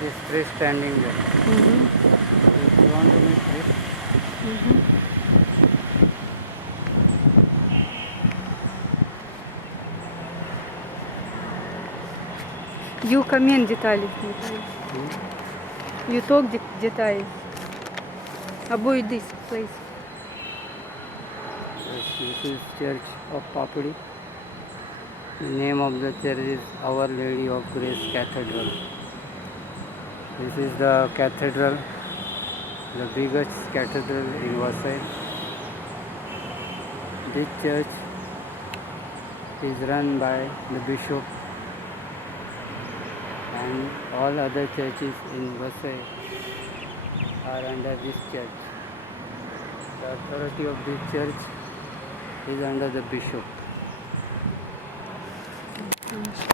this priest standing there. If you want to meet priest, You comment детали. You talk детали. Avoid this place. yes, this is Church of Papudi. The name of the church is Our Lady of Grace Cathedral. This is the cathedral, the biggest cathedral in Vasai. This church is run by the bishop, and all other churches in Vasai are under this church. The authority of this church is under the bishop.